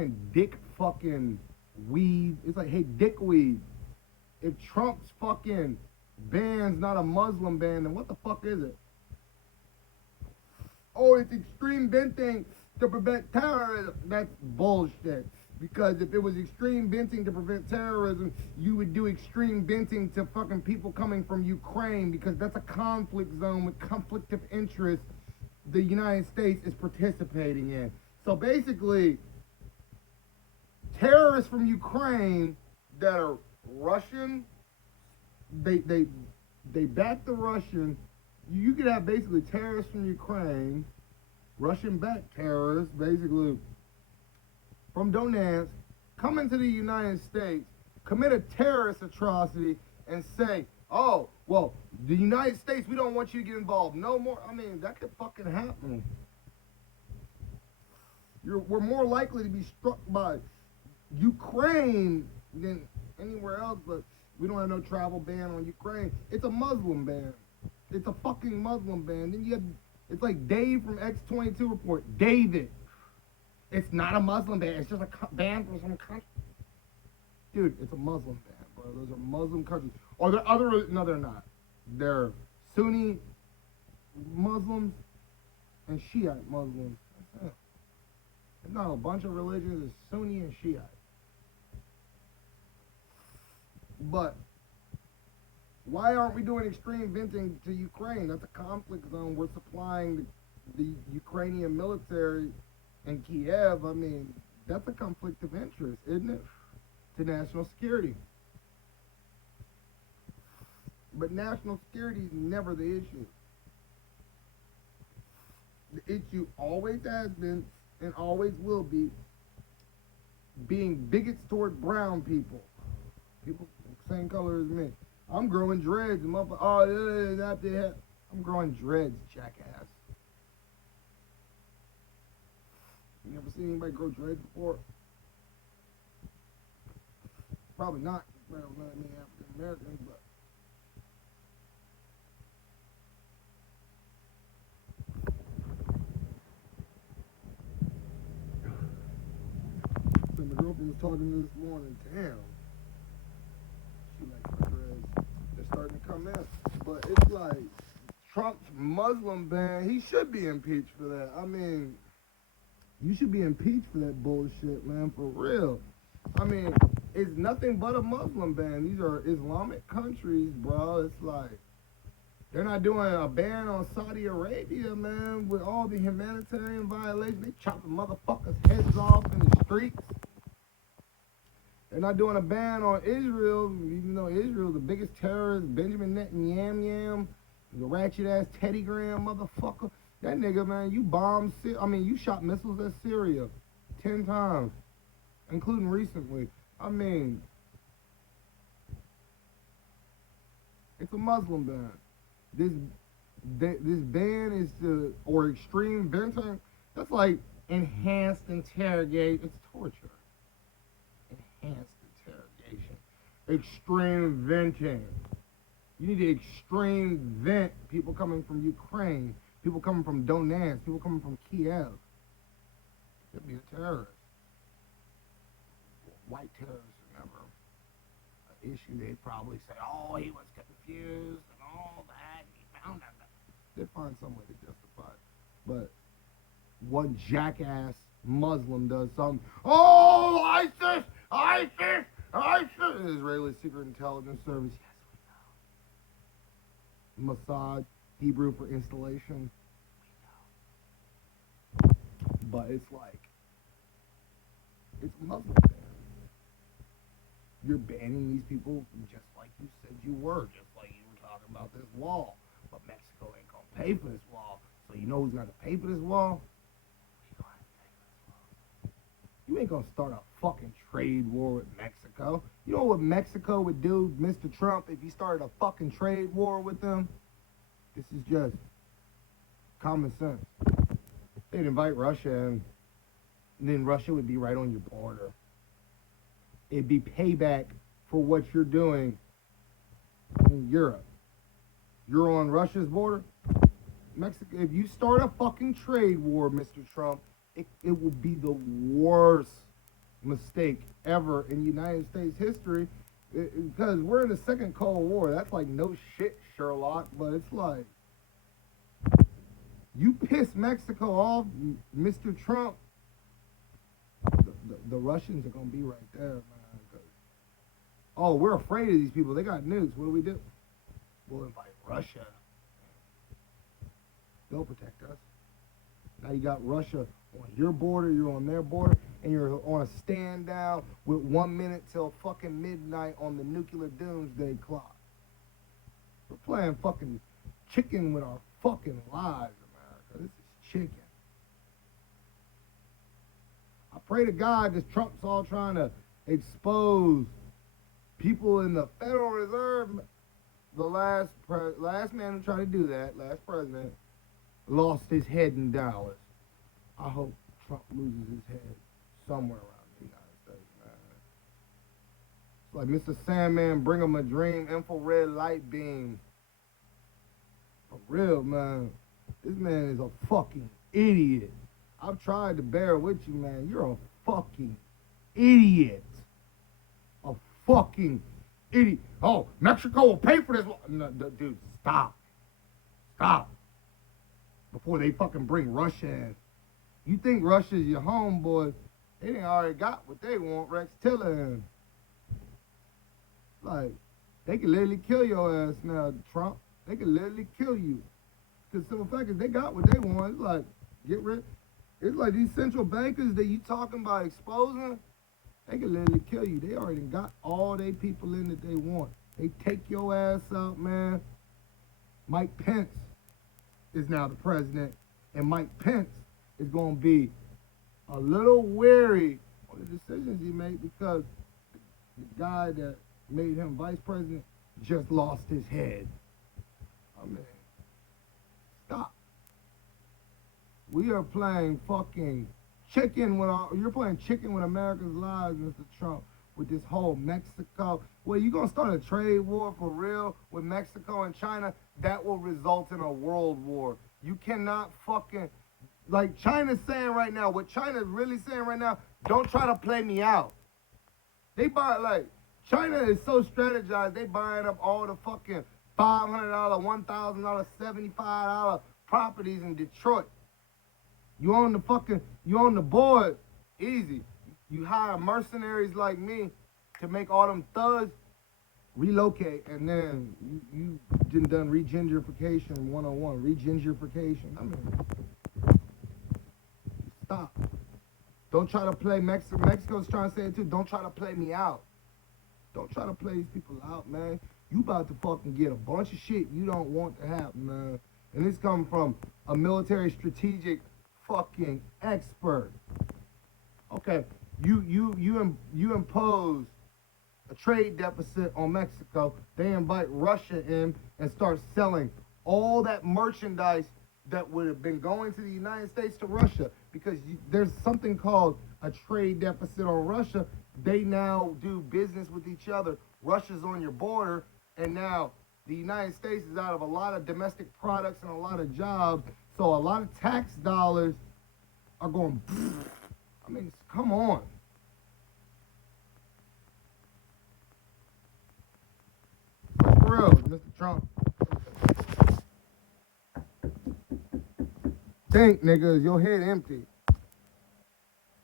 fucking dick fucking weed. It's like, hey, dickweed. If Trump's fucking ban's not a Muslim ban, then what the fuck is it? Oh, it's extreme venting to prevent terrorism. That's bullshit. Because if it was extreme venting to prevent terrorism, you would do extreme venting to fucking people coming from Ukraine, because that's a conflict zone with conflict of interest the United States is participating in. So basically, terrorists from Ukraine that are Russian, they back the Russian. You could have basically terrorists from Ukraine, Russian-backed terrorists, basically from Donetsk, come into the United States, commit a terrorist atrocity, and say, oh, well, the United States, we don't want you to get involved no more. I mean, that could fucking happen. We're more likely to be struck by Ukraine than anywhere else, but we don't have no travel ban on Ukraine. It's a Muslim ban. It's a fucking Muslim ban. Then you have, it's like Dave from X22 report. David. It's not a Muslim ban. It's just a ban from some country. Dude, it's a Muslim ban, bro. Those are Muslim countries. Are there other? No, they're not. They're Sunni Muslims and Shiite Muslims. That's it. It's not a bunch of religions. It's Sunni and Shiite. But why aren't we doing extreme venting to Ukraine? That's a conflict zone. We're supplying the Ukrainian military in Kiev. I mean, that's a conflict of interest, isn't it? To national security. But national security is never the issue. The issue always has been and always will be being bigots toward brown people. People same color as me. I'm growing dreads. I'm growing dreads, jackass. You never seen anybody grow dreads before? Probably not. Well, not any African Americans, but so my girlfriend was talking to me this morning. Damn, she likes my dreads. They're starting to come in, but it's like Trump's Muslim ban. He should be impeached for that. I mean, you should be impeached for that bullshit, man. For real. I mean, it's nothing but a Muslim ban. These are Islamic countries, bro. It's like they're not doing a ban on Saudi Arabia, man, with all the humanitarian violations. They chopping motherfuckers' heads off in the streets. They're not doing a ban on Israel, even though Israel's the biggest terrorist. Benjamin Netanyahu, the ratchet ass Teddy Graham motherfucker. That nigga, man, you bombed. You shot missiles at Syria 10 times, including recently. I mean, it's a Muslim ban. This ban is or extreme venting. That's like enhanced interrogation. It's torture. Enhanced interrogation. Extreme venting. You need to extreme vent people coming from Ukraine, people coming from Donetsk, people coming from Kiev. You'd be a terrorist. White terrorists are never an issue. They'd probably say, oh, he was confused and all that, and he found out. They'd find some way to justify it. But one jackass Muslim does something, oh, ISIS, ISIS, ISIS, Israeli Secret Intelligence Service, yes, we know. Mossad, Hebrew for installation, we know. But it's like, it's Muslim ban. You're banning these people just like you said you were, just like you were talking about this wall. But Mexico ain't gonna pay for this wall. So you know who's gonna pay for this wall? We gonna pay for this wall. You ain't gonna start a fucking trade war with Mexico. You know what Mexico would do, Mr. Trump, if you started a fucking trade war with them? This is just common sense. They'd invite Russia in, and then Russia would be right on your border. It'd be payback for what you're doing in Europe. You're on Russia's border. Mexico, if you start a fucking trade war, Mr. Trump, it will be the worst mistake ever in United States history, because we're in the second Cold War. That's like no shit, Sherlock. But it's like you piss Mexico off, Mr. Trump. The Russians are gonna be right there, man. Oh, we're afraid of these people. They got nukes. What do we do? We'll invite Russia. They'll protect us. Now you got Russia on your border, you're on their border, and you're on a stand down with 1 minute till fucking midnight on the nuclear doomsday clock. We're playing fucking chicken with our fucking lives, America. This is chicken. I pray to God because Trump's all trying to expose people in the Federal Reserve. The last man who tried to do that, last president, lost his head in Dallas. I hope Trump loses his head somewhere around the United States, man. It's like Mr. Sandman, bring him a dream, infrared light beam. For real, man. This man is a fucking idiot. I've tried to bear with you, man. You're a fucking idiot. A fucking idiot. Oh, Mexico will pay for this. No, dude, stop. Stop. Before they fucking bring Russia in. You think Russia's your homeboy. They done already got what they want, Rex Tillerson. Like, they can literally kill your ass now, Trump. They can literally kill you. Because simple fact is they got what they want. It's like, get rid. It's like these central bankers that you talking about exposing, they can literally kill you. They already got all they people in that they want. They take your ass out, man. Mike Pence is now the president, and Mike Pence is going to be a little wary on the decisions he made because the guy that made him vice president just lost his head. I mean, stop. We are playing fucking chicken with you're playing chicken with America's lives, Mr. Trump, with this whole Mexico. Well, you gonna start a trade war for real with Mexico and China? That will result in a world war. You cannot fucking, like China's saying right now, what China's really saying right now, don't try to play me out. They buy, like, China is so strategized, they buying up all the fucking $500, $1,000, $75 properties in Detroit. You own the board, easy. You hire mercenaries like me to make all them thugs relocate, and then you done regingerification 101, regingerification. I mean, stop. Don't try to play Mexico. Mexico's trying to say it too. Don't try to play me out. Don't try to play these people out, man. You about to fucking get a bunch of shit you don't want to happen, man. And this coming from a military strategic fucking expert. Okay, you impose a trade deficit on Mexico. They invite Russia in and start selling all that merchandise that would have been going to the United States to Russia, because there's something called a trade deficit on Russia. They now do business with each other. Russia's on your border, and now the United States is out of a lot of domestic products and a lot of jobs. So a lot of tax dollars are going, I mean, come on. For real, Mr. Trump. Think, niggas, your head empty.